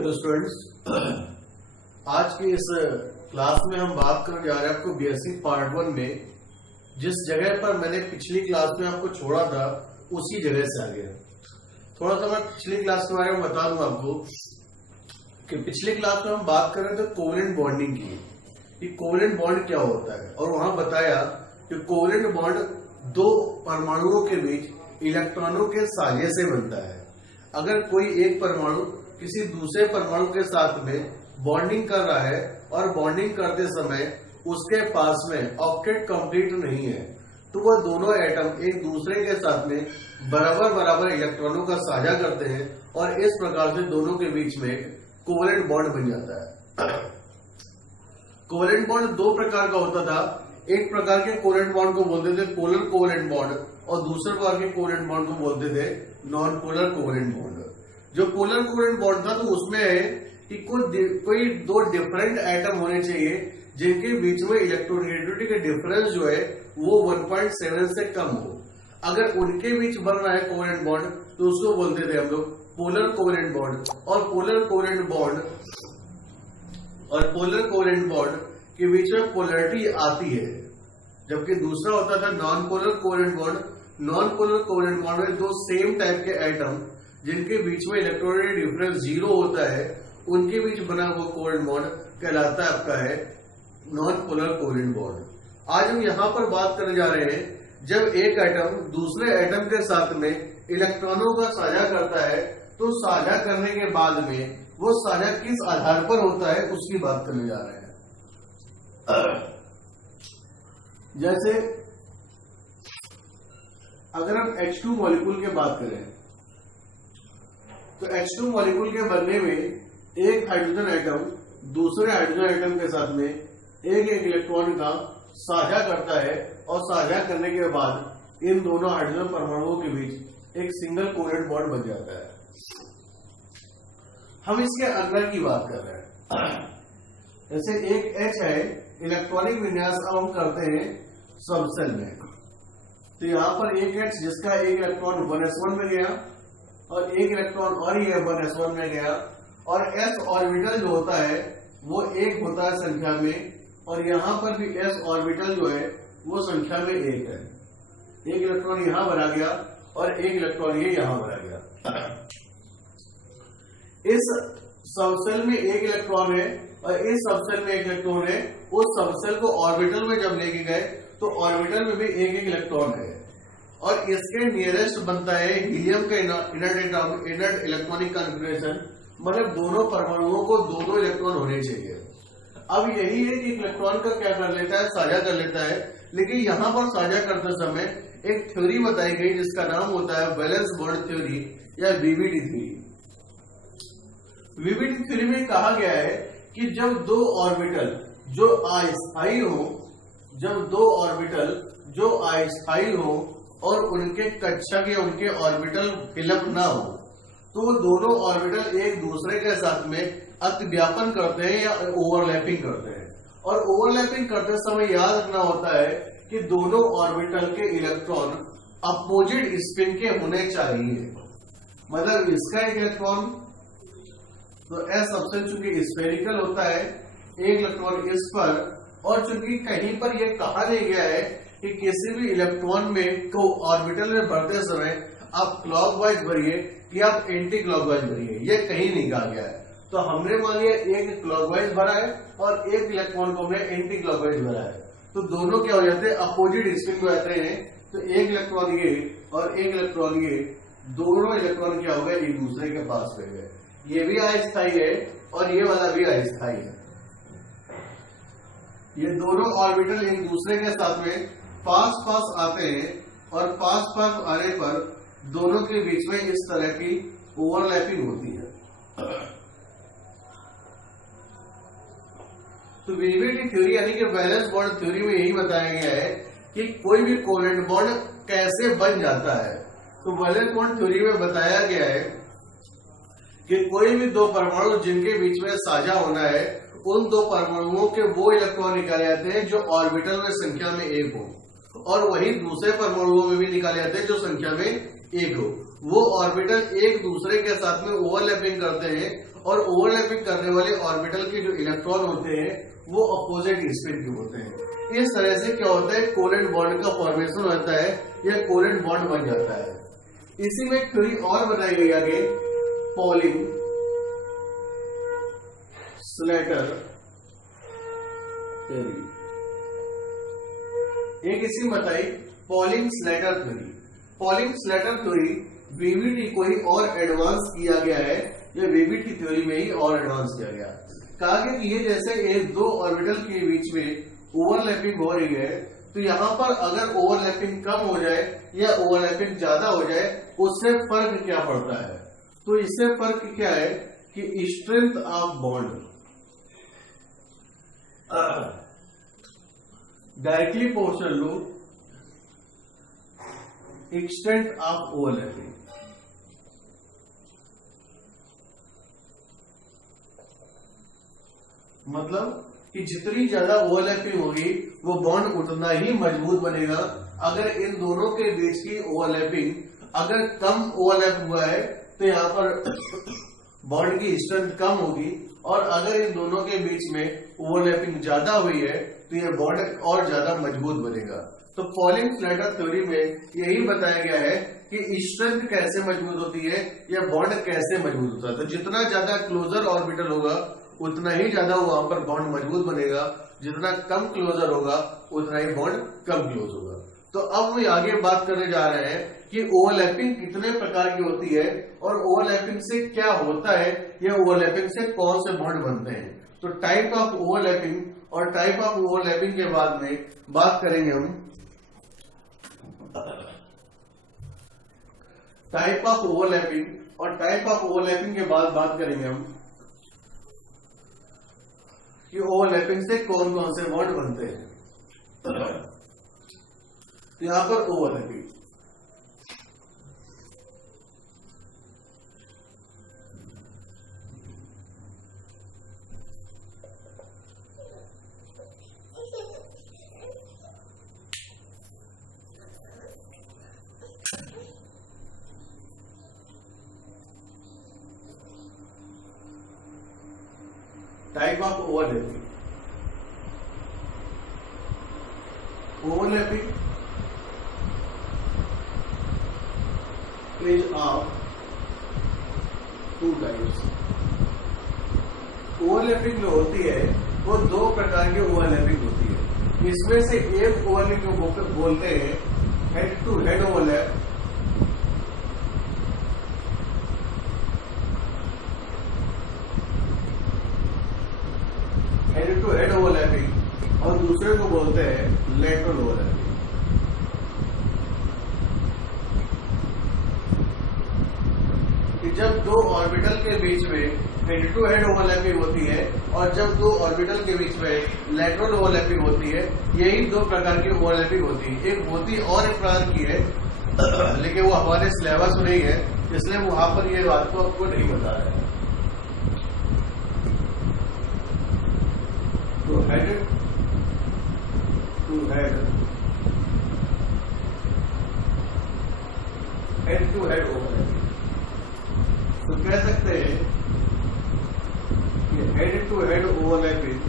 Hello students, आज की इस क्लास में हम बात करने जा रहे हैं आपको बीएससी पार्ट 1 में जिस जगह पर मैंने पिछली क्लास में आपको छोड़ा था उसी जगह से आगे थोड़ा सा मैं पिछली क्लास के बारे में बता दूं आपको कि पिछली क्लास में हम बात कर रहे थे कोवेलेंट बॉन्डिंग की कि कोवेलेंट बॉन्ड क्या होता है, और वहां बताया कि कोवेलेंट बॉन्ड दो परमाणुओं के बीच इलेक्ट्रॉनों के साझे से बनता है। अगर कोई एक परमाणु किसी दूसरे परमाणु के साथ में बॉन्डिंग कर रहा है और बॉन्डिंग करते समय उसके पास में ऑक्टेट कंप्लीट नहीं है तो वह दोनों एटम एक दूसरे के साथ में बराबर बराबर इलेक्ट्रॉनों का साझा करते हैं और इस प्रकार से दोनों के बीच में कोवेलेंट बॉन्ड बन जाता है। कोवेलेंट बॉन्ड दो प्रकार का होता था। एक प्रकार के कोवेलेंट बॉन्ड को बोलते थे पोलर कोवेलेंट बॉन्ड और दूसरे प्रकार के कोवेलेंट बॉन्ड को बोलते थे नॉन पोलर कोवेलेंट बॉन्ड। जो पोलर कोवेलेंट बॉन्ड था तो उसमें है कि कोई दो डिफरेंट एटम होने चाहिए जिनके बीच में इलेक्ट्रोनेगेटिविटी का डिफरेंस जो है वो 1.7 से कम हो। अगर उनके बीच बन रहा है कोवेलेंट बॉन्ड तो उसको बोलते थे हम लोग पोलर कोवेलेंट बॉन्ड। और पोलर कोवेलेंट बॉन्ड के बीच में पोलरिटी आती है, जबकि दूसरा होता था non polar covalent bond. Non polar covalent bond में दो सेम टाइप के एटम जिनके बीच में इलेक्ट्रोनेगेटिव डिफरेंस 0 होता है उनके बीच बना हुआ कोवेलेंट बॉन्ड कहलाता है आपका है नॉन पोलर कोवेलेंट बॉन्ड। आज हम यहाँ पर बात करने जा रहे हैं जब एक एटम दूसरे एटम के साथ में इलेक्ट्रॉनों का साझा करता है तो साझा करने के बाद में वो साझा किस आधार पर होता है उसकी बात करने जा रहे हैं। जैसे अगर हम H2 मॉलिक्यूल की बात करें तो H2 मॉलिक्यूल के बनने में एक हाइड्रोजन एटम दूसरे हाइड्रोजन एटम के साथ में एक इलेक्ट्रॉन का साझा करता है और साझा करने के बाद इन दोनों हाइड्रोजन परमाणुओं के बीच एक सिंगल कोवेलेंट बॉन्ड बन जाता है। हम इसके अंदर की बात कर रहे हैं। जैसे एक H है, इलेक्ट्रॉनिक विन्यास अब हम करते हैं सबसेल में, तो यहां पर एक H जिसका एक इलेक्ट्रॉन 1s1 में गया और एक इलेक्ट्रॉन और ये 1s1 में गया, और s ऑर्बिटल जो होता है वो एक होता है संख्या में, और यहां पर भी s ऑर्बिटल जो है वो संख्या में एक है। एक इलेक्ट्रॉन यहां भरा गया और एक इलेक्ट्रॉन ये यहां भरा गया। इस सबसेल में एक इलेक्ट्रॉन है और इस सबसेल में एक इलेक्ट्रॉन है। उस सबसेल को ऑर्बिटल में जब लेके गए तो ऑर्बिटल में भी एक एक इलेक्ट्रॉन है और इसके नियरेस्ट बनता है हीलियम का इनर्ट इलेक्ट्रॉनिक कॉन्फ़िगरेशन, मतलब दोनों परमाणुओं को दो दो इलेक्ट्रॉन होने चाहिए। अब यही है कि इलेक्ट्रॉन का क्या कर लेता है, साझा कर लेता है, लेकिन यहां पर साझा करते समय एक थ्योरी बताई गई जिसका नाम होता है वैलेंस बॉन्ड थ्योरी या वीबीडी थ्योरी। वीबीडी थ्योरी में कहा गया है कि जब दो ऑर्बिटल जो अस्थायी हो और उनके कक्षक या उनके ऑर्बिटल फिलअप ना हो तो वो दोनों ऑर्बिटल एक दूसरे के साथ में अतिव्यापन करते हैं या ओवरलैपिंग करते हैं। और ओवरलैपिंग करते समय याद रखना होता है कि दोनों ऑर्बिटल के इलेक्ट्रॉन अपोजिट स्पिन के होने चाहिए। मतलब इसका एक इलेक्ट्रॉन तो s सबसे चूंकि स्फेरिकल होता है, एक इलेक्ट्रॉन इस पर, और चूंकि कहीं पर यह कहा नहीं गया है कि किसी भी इलेक्ट्रॉन में को ऑर्बिटल में भरते समय आप क्लॉकवाइज भरिए कि आप एंटी क्लॉकवाइज भरिए, यह कहीं नहीं कहा गया है। तो हमने मान लिया एक क्लॉकवाइज भरा है और एक इलेक्ट्रॉन को हमने एंटी क्लॉकवाइज भरा है, तो दोनों क्या हो जाते हैं, अपोजिट स्पिन में जाते हैं। तो एक इलेक्ट्रॉन ये और एक इलेक्ट्रॉन ये, दोनों इलेक्ट्रॉन क्या हो गए, एक दूसरे के पास में गए। ये भी अस्थायी है और ये वाला भी अस्थायी है। ये दोनों ऑर्बिटल एक दूसरे के साथ में पास पास आते हैं और पास पास आने पर दोनों के बीच में इस तरह की ओवरलैपिंग होती है। तो वीबीडी थ्योरी यानी कि वैलेंस बॉन्ड थ्योरी में यही बताया गया है कि कोई भी कोवेलेंट बॉन्ड कैसे बन जाता है। तो वैलेंस बॉन्ड थ्योरी में बताया गया है कि कोई भी दो परमाणु जिनके बीच में साझा होना है उन दो परमाणुओं के वो इलेक्ट्रॉन निकाले जाते हैं जो ऑर्बिटल में संख्या में एक हो, और वही दूसरे परमाणुओं में भी निकाले जाते हैं जो संख्या में एक हो। वो ऑर्बिटल एक दूसरे के साथ में ओवरलैपिंग करते हैं और ओवरलैपिंग करने वाले ऑर्बिटल के जो इलेक्ट्रॉन होते हैं वो अपोजिट स्पिन के होते हैं। इस तरह से क्या होता है, कोवेलेंट बॉन्ड का फॉर्मेशन होता है या कोवेलेंट बॉन्ड बन जाता है। इसी में एक थ्योरी और बनाई गई आगे, पॉलिंग स्लेटर थ्योरी। एक इसी में बताई polling Slater theory. Polling Slater theory VVT को ही और एडवांस किया गया है, या वीवीटी थ्योरी में ही और एडवांस किया गया। कहा गया कि ये जैसे एक दो ऑर्बिटल के बीच में ओवरलैपिंग हो रही है, तो यहां पर अगर ओवरलैपिंग कम हो जाए या ओवरलैपिंग ज्यादा हो जाए, उससे फर्क क्या पड़ता है? तो इससे फर्क क्या है कि strength of bond directly proportional to extent of overlapping. मतलब कि जितनी ज्यादा ओवरलैपिंग होगी वो बॉन्ड उतना ही मजबूत बनेगा। अगर इन दोनों के बीच की ओवरलैपिंग अगर कम ओवरलैप हुआ है तो यहाँ पर बॉन्ड की स्ट्रेंथ कम होगी, और अगर इन दोनों के बीच में ओवरलैपिंग ज्यादा हुई है तो यह बॉन्ड और ज्यादा मजबूत बनेगा। तो पॉलिंग स्लेटर थ्योरी में यही बताया गया है कि स्ट्रेंथ कैसे मजबूत होती है या बॉन्ड कैसे मजबूत होता है। तो जितना ज्यादा क्लोजर ऑर्बिटल होगा उतना ही ज्यादा वहां पर बॉन्ड मजबूत बनेगा, जितना कम क्लोजर होगा उतना ही बॉन्ड कम क्लोज होगा। तो अब हम आगे बात करने जा रहे हैं कि ओवरलैपिंग कितने प्रकार की होती है और ओवरलैपिंग से क्या होता है या ओवरलैपिंग से कौन से बॉन्ड बनते हैं। तो टाइप ऑफ ओवरलैपिंग और टाइप ऑफ ओवरलैपिंग के बाद में बात करेंगे हम टाइप ऑफ ओवरलैपिंग, और टाइप ऑफ ओवरलैपिंग के बाद बात करेंगे हम कि ओवरलैपिंग से कौन कौन से बॉन्ड बनते हैं। तो यहां पर overlapping, type of overlapping. Overlapping is of two types. Overlapping जो होती है वो दो प्रकार की ओवरलैपिंग होती है। इसमें से एक ओवरलैपिंग जो बोलते हैं head to head overlap, head to head overlapping, और दूसरे को बोलते हैं लैटरल ओवरलैपिंग। कि जब दो ऑर्बिटल के बीच में हेड टू हेड ओवरलैपिंग होती है और जब दो ऑर्बिटल के बीच में लैटरल ओवरलैपिंग होती है, यही दो प्रकार की ओवरलैपिंग होती है। एक होती और एक प्रकार की है, लेकिन वो हमारे सिलेबस में नहीं है, इसलिए वहां पर ये बात को आपको नहीं बता रहा है। तो head to head, head to head overlapping, तो कह सकते हैं कि head to head overlapping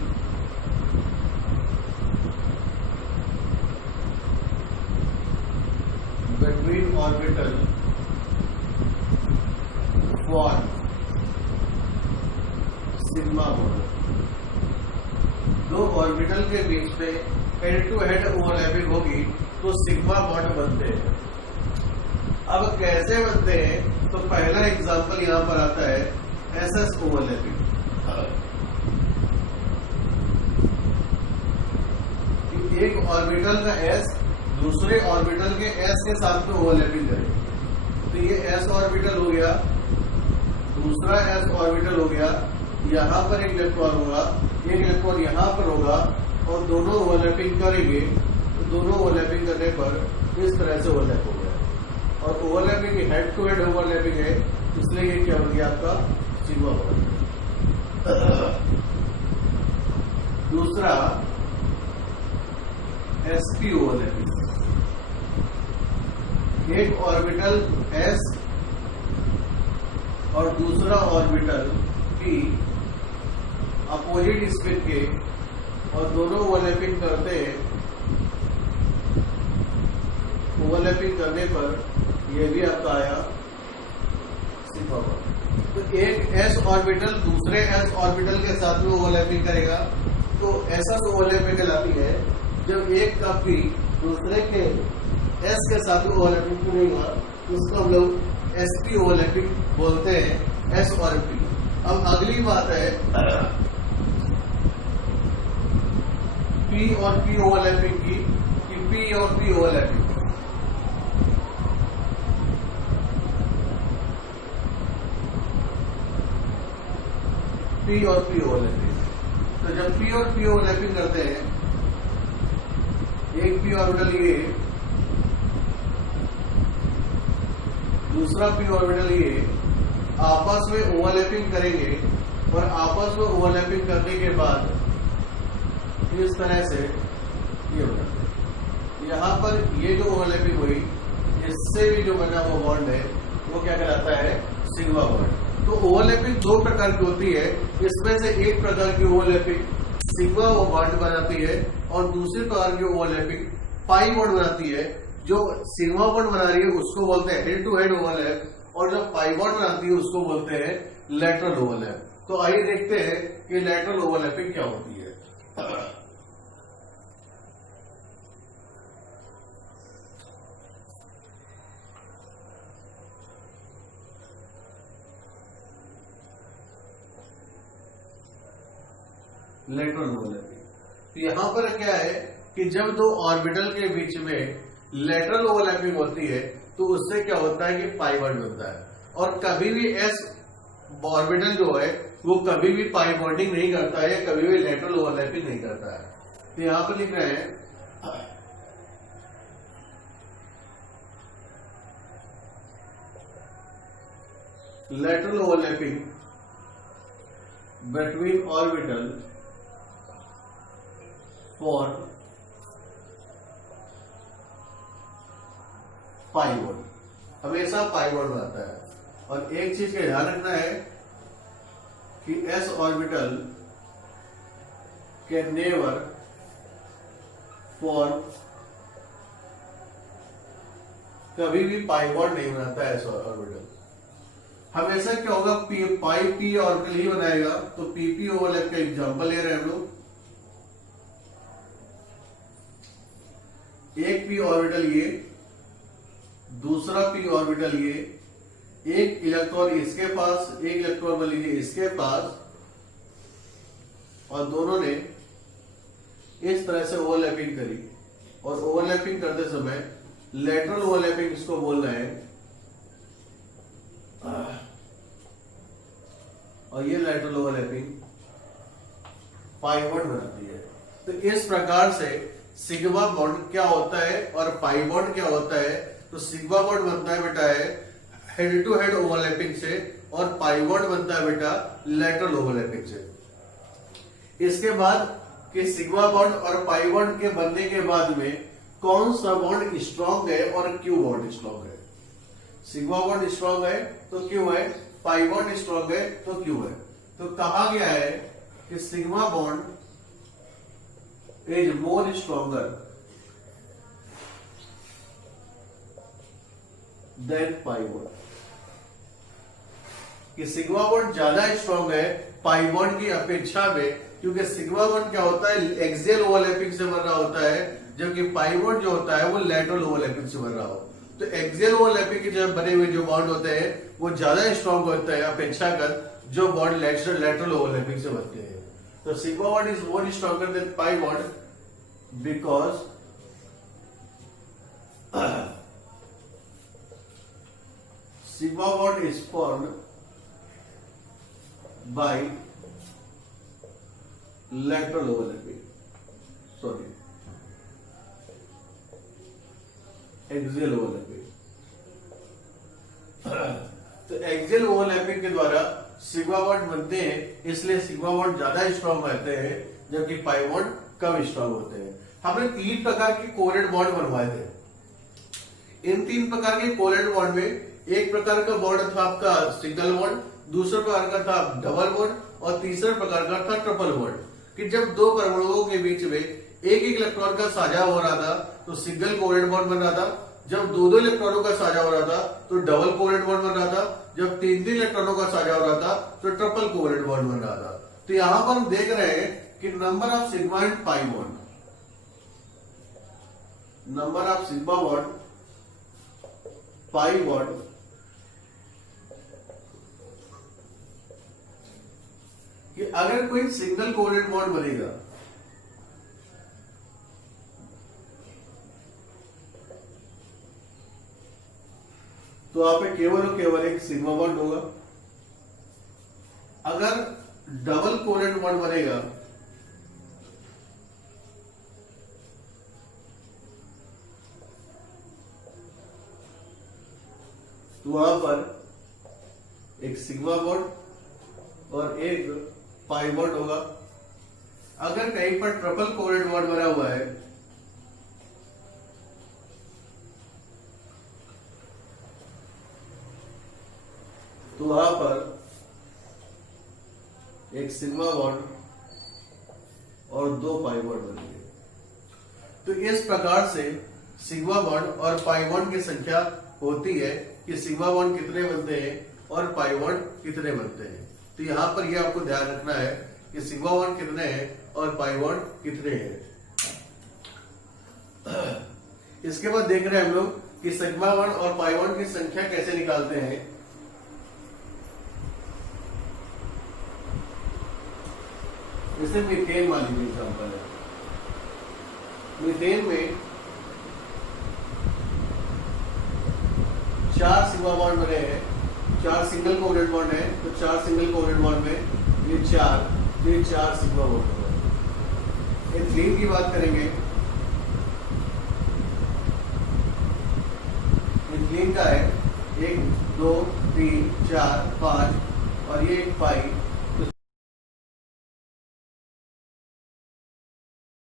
between orbital form sigma bond. दो ऑर्बिटल के बीच में हेड टू हेड ओवरलैपिंग होगी तो सिग्मा बॉन्ड बनते हैं। अब कैसे बनते हैं, तो पहला एग्जांपल यहां पर आता है एसएस ओवरलैपिंग। एक ऑर्बिटल का एस दूसरे ऑर्बिटल के एस के साथ में ओवरलैपिंग करें। तो ये एस ऑर्बिटल हो गया, दूसरा एस ऑर्बिटल हो गया, यहां पर एक इलेक्ट्रॉन होगा, एक इलेक्ट्रॉन यहां पर होगा, और दोनों ओवरलैपिंग करेंगे। तो दोनों ओवरलैपिंग करने पर इस तरह से ओवरलैप हो गया। और overlapping head to head overlapping है, इसलिए ये क्या हो गया आपका सिग्मा बॉन्ड। दूसरा sp ओवरलैपिंग, एक ऑर्बिटल s और दूसरा ऑर्बिटल p अपोजिट स्पिन के, और दोनों ओवरलैपिंग करते हैं। ओवरलैपिंग करने पर यह भी आपका आया सिग्मा बॉन्ड। तो एक s ऑर्बिटल दूसरे s ऑर्बिटल के साथ में ओवरलैपिंग करेगा, तो ऐसा तो ओवरलैपिंग कहलाती है जब एक का p दूसरे के s के साथ में ओवरलैपिंग करेगा, तो उसको हम लोग sp ओवरलैपिंग बोलते हैं, s और p। अब अगली बात है p और p ओवरलैपिंग की, कि p और p ओवरलैपिंग। p और p ओवरलैपिंग, तो जब p और p ओवरलैपिंग करते हैं, एक p ऑर्बिटल ये, दूसरा p ऑर्बिटल ये आपस में ओवरलैपिंग करेंगे, और आपस में ओवरलैपिंग करने के बाद इस तरह से ये हो जाता है। यहाँ पर ये जो ओवरलैपिंग हुई, इससे भी जो बना वो बॉन्ड है वो क्या कहलाता है, सिग्मा बॉन्ड। तो ओवरलैपिंग दो प्रकार की होती है, इसमें से एक प्रकार की ओवरलैपिंग सिग्मा बॉन्ड बनाती है, और दूसरी प्रकार की ओवरलैपिंग पाई बॉन्ड बनाती है। जो सिग्मा बॉन्ड बना रही है उसको बोलते हैं हेड टू हेड ओवरलैप, और जो पाई बॉन्ड बनाती है उसको बोलते हैं लैटरल ओवरलैप। तो आइए देखते हैं कि लैटरल ओवरलैपिंग क्या होती है। लैटरल ओवरलैपिंग, तो यहां पर क्या है कि जब दो ऑर्बिटल के बीच में लैटरल ओवरलैपिंग होती है, तो उससे क्या होता है कि पाई बॉन्ड बनता है। और कभी भी s ऑर्बिटल जो है वो कभी भी पाई बॉन्डिंग नहीं करता है, कभी भी लैटरल ओवरलैपिंग नहीं करता है। तो यहां पर लिख रहे हैं lateral overlapping between orbital for pi bond, हमेशा पाई बॉन्ड बनाता है। और एक चीज का ध्यान रखना है कि s orbital can never form, कभी भी पाई बॉन्ड नहीं बनाता है s ऑर्बिटल। हमेशा क्या होगा, पाई p ऑर्बिटल ही बनाएगा। तो pp ओवरलैप का एग्जांपल ले रहे हैं हम लोग। एक p ऑर्बिटल ये, दूसरा p ऑर्बिटल ये, एक इलेक्ट्रॉन इसके पास, एक इलेक्ट्रॉन मान लीजिए इसके पास, और दोनों ने इस तरह से ओवरलैपिंग करी। और ओवरलैपिंग करते समय लैटरल ओवरलैपिंग इसको बोल रहे हैं, और ये लैटरल ओवरलैपिंग पाई बॉन्ड बनाती है। तो इस प्रकार से सिग्मा बॉन्ड क्या होता है और पाई बॉन्ड क्या होता है। तो सिग्मा बॉन्ड बनता है बेटा है हेड टू हेड ओवरलैपिंग से, और पाई बॉन्ड बनता है बेटा लैटरल ओवरलैपिंग से। इसके बाद कि सिग्मा बॉन्ड और पाई बॉन्ड के बनने के बाद में कौन सा बॉन्ड स्ट्रॉन्ग है और क्यों बॉन्ड स्ट्रॉन्ग है। सिग्मा बॉन्ड स्ट्रॉन्ग है तो क्यों है, पाई बॉन्ड स्ट्रॉन्ग है तो क्यों है। तो कहा गया है कि sigma bond is more stronger than pi bond, कि सिग्मा बॉन्ड ज्यादा स्ट्रॉन्ग है पाई बॉन्ड की अपेक्षा में, क्योंकि सिग्मा बॉन्ड क्या होता है एक्सियल ओवरलैपिंग से बन रहा होता है, जबकि पाई बॉन्ड जो होता है वो लैटरल ओवरलैपिंग से बन रहा हो। तो एक्सियल ओवरलैपिंग के जब बने हुए जो बॉन्ड होते हैं वो ज्यादा स्ट्रॉन्ग होता है अपेक्षाकृत जो बॉन्ड लैटरल ओवरलैपिंग से बनते हैं। तो sigma bond is more stronger than pi bond because sigma bond is formed by lateral overlapping, sorry, axial overlapping। तो एक्सियल ओवरलैपिंग के द्वारा सिग्मा बॉन्ड बनते हैं, इसलिए सिग्मा बॉन्ड ज्यादा स्ट्रॉन्ग रहते हैं जबकि पाई बॉन्ड कम स्ट्रॉन्ग होते हैं। हमने 3 प्रकार के कोवलेंट बॉन्ड बनवाए थे। इन 3 प्रकार के कोवलेंट बॉन्ड में एक प्रकार का बॉन्ड था आपका सिंगल बॉन्ड, दूसरा प्रकार का था डबल बॉन्ड और तीसरा प्रकार का था ट्रिपल बॉन्ड। कि जब दो परमाणुओं के बीच में एक एक इलेक्ट्रॉन का साझा हो रहा था तो सिंगल कोवेलेंट बॉन्ड बन रहा था, जब दो दो इलेक्ट्रॉनों का साझा हो रहा था तो डबल कोवेलेंट बॉन्ड बन रहा था, जब तीन तीन इलेक्ट्रॉनों का साझा हो रहा था तो ट्रिपल कोवेलेंट बॉन्ड बन रहा था। तो यहां पर हम देख रहे हैं कि number of sigma and pi bond, number of sigma bond, pi bond, कि अगर कोई सिंगल कोवेलेंट बॉन्ड बनेगा तो वहां पे केवल और केवल एक सिग्मा बॉन्ड होगा। अगर डबल कोवेलेंट बॉन्ड बनेगा तो वहां पर एक सिग्मा बॉन्ड और एक पाई बॉन्ड होगा। अगर कहीं पर ट्रिपल कोवेलेंट बॉन्ड बना हुआ है तो वहां पर एक सिग्मा बॉन्ड और दो पाई बॉन्ड बनेंगे। तो इस प्रकार से सिग्मा बॉन्ड और पाई बॉन्ड की संख्या होती है कि सिग्मा बॉन्ड कितने बनते हैं और पाई बॉन्ड कितने बनते हैं। तो यहां पर यह आपको ध्यान रखना है कि सिग्मा बॉन्ड कितने हैं और पाई बॉन्ड कितने हैं। इसके बाद देख रहे हैं हम लोग कि सिग्मा बॉन्ड और पाई बॉन्ड की संख्या कैसे निकालते हैं। जैसे मीथेन मान लीजिए एग्जाम्पल है, मीथेन में 4 सिग्मा बॉन्ड बने हैं, 4 सिंगल कोवेलेंट बॉन्ड है तो 4 सिंगल कोवेलेंट बॉन्ड में ये 4 सिग्मा बॉन्ड होगा। एथलीन की बात करेंगे, एथलीन का है 1 2 3 4 5 और ये एक पाई